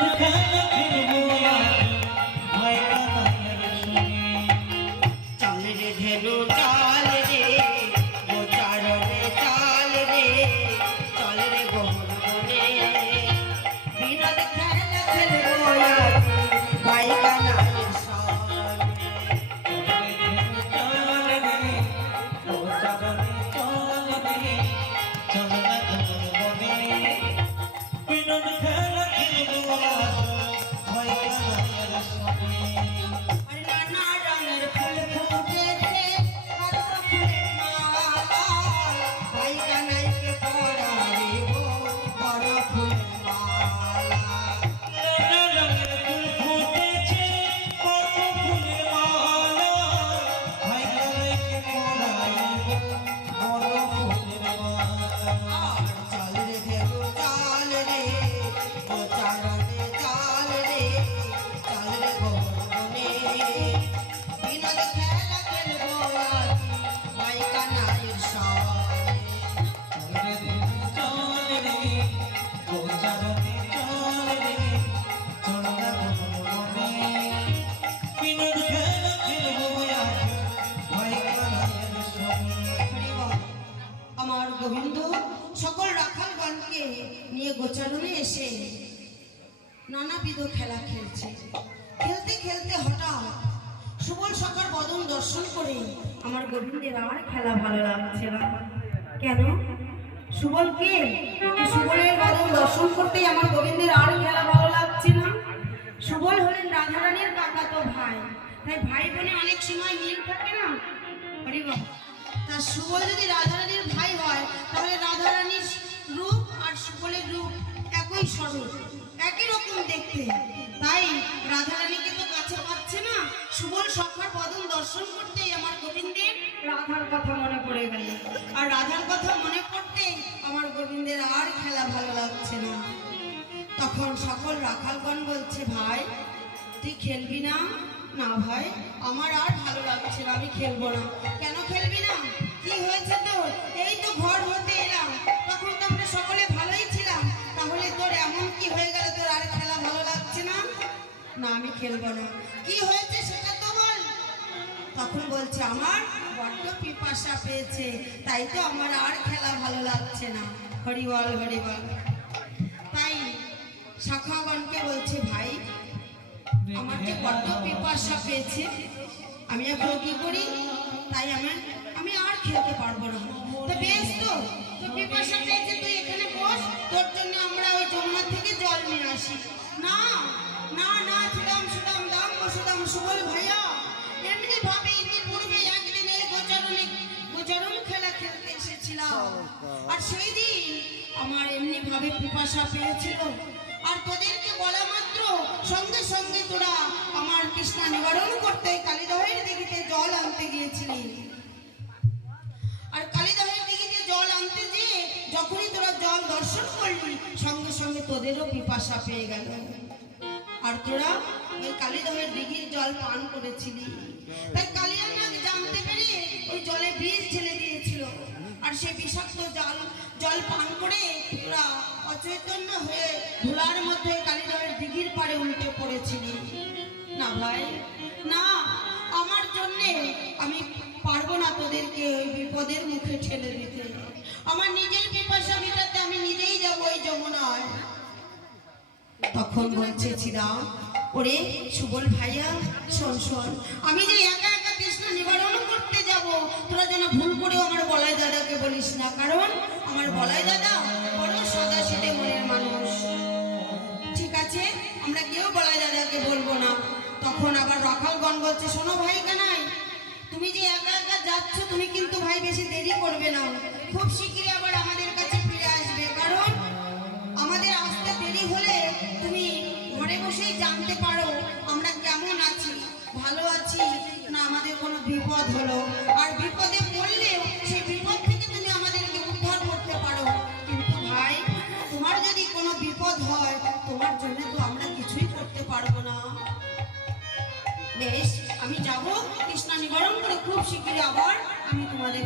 Bye. Govinda সকল রাখালগণকে নিয়ে গোচারণে এসে নানাবিধ খেলা খেলছে। খেলতে খেলতে হঠাৎ সুবল সকার বদন দর্শন করে আমার গোবিন্দের আর খেলা ভালো লাগছে না। কেন? সুবল কে সুবলের বদন দর্শন করতেই আমার গোবিন্দের আর খেলা ভালো লাগছে না। সুবল হলেন রাধারানীর কাকাতো ভাই। তাই ভাই বোনে অনেক সময় মিল থাকে না? তা সুবল যদি রাধারানীর ভাই হয়, তাহলে রাধারানীর রূপ আর সুবলের রূপ একই স্বরূপ, একই রকম দেখতে। তাই রাধারানীকে তো না সুবল সখার বদন দর্শন করতেই আমার গোবিন্দের রাধার কথা মনে পড়ে গেল। আর রাধার কথা মনে পড়তেই আমার গোবিন্দের আর খেলা ভালো লাগছে না। তখন সকল রাখালগণ বলছে, ভাই, তুই খেলবি না? না ভাই, আমার আর ভালো লাগছে না, আমি খেলব না। কেন খেলবি না? কি হয়েছে তোর? এই তো ঘর হতে এলাম। তখন তো আমরা সকলে ভালোই ছিলাম। তাহলে তোর এমন কি হয়ে গেল? তোর আর খেলা ভালো লাগছে না? না, আমি খেলব না। কি হয়েছে তো তখন বলছে, আমার বড্ড পিপাসা পেয়েছে, তাই তো আমার আর খেলা ভালো লাগছে না। হরিবল হরিবল তাই শাখাগণকে বলছে, ভাই, আমার যে বড্ড পিপাসা পেয়েছে, আমি এখন কি করি? তাই আমার, আমি আর খেলতে পারব না। তো বেশ তো পিপাসা পেয়েছে, তুই এখানে বস, তোর জন্য আমরা ওই যমুনা থেকে জল নিয়ে আসি। না না না সুদাম সুদাম, দাম সুদাম সুবল ভাইয়া। আর সেই দিন আমার এমনি ভাবে পিপাসা পেয়েছিল। আর তোদেরকে বলা মাত্র, সঙ্গে সঙ্গে তোরা আমার কৃষ্ণা নিবারণ করতে কালীদহের দিঘিতে জল আনতে গিয়েছিলি। আর কালীদহের দিঘিতে জল আনতে যেয়ে যখনই তোরা জল দর্শন করলি, সঙ্গে সঙ্গে তোদেরও পিপাসা পেয়ে গেল। আর তোরা ওই কালীদহের দিঘির জল পান করেছিলি। তাই কালিয়ানাথ জানতে পেরে ওই জলে ঢেলে দিয়েছিল আর সেই বিষাক্ত জল জল পান করে তোরা অচৈতন্য হয়ে ধুলার মধ্যে কালীদহের দিঘির পাড়ে উল্টে পড়েছিলি। না ভাই, না, আমার জন্যে আমি পারব না তোদেরকে ওই বিপদের মুখে ঠেলে দিতে। আমার নিজের পিপাসা মেটাতে আমি নিজেই যাব ওই যমুনায়। তখন বলছে ছিলাম ওরে সুবল ভাইয়া, শোন শোন, আমি যে একা একা তৃষ্ণা নিবারণ করতে যাব, তোরা যেন ভুল করেও আমার না, কারণ আমার বলাই দাদা বড় সদা সিধে মনের মানুষ। ঠিক আছে, আমরা কেউ বলাই দাদাকে বলব না। তখন আবার রাখালগণ বলছে, শোনো ভাই কানাই, তুমি যে একা একা যাচ্ছ, তুমি কিন্তু ভাই বেশি দেরি করবে না। খুব শীঘ্রই আবার আমাদের কাছে ফিরে আসবে। কারণ আমাদের আসতে দেরি হলে তুমি ঘরে বসেই জানতে পারো আমরা কেমন আছি, ভালো আছি, না আমাদের কোনো বিপদ হলো। তোমার জন্য তো আমরা কিছুই করতে পারব না। বেশ, আমি যাব। কৃষ্ণা নিবারণ করে খুব শীঘ্রই আবার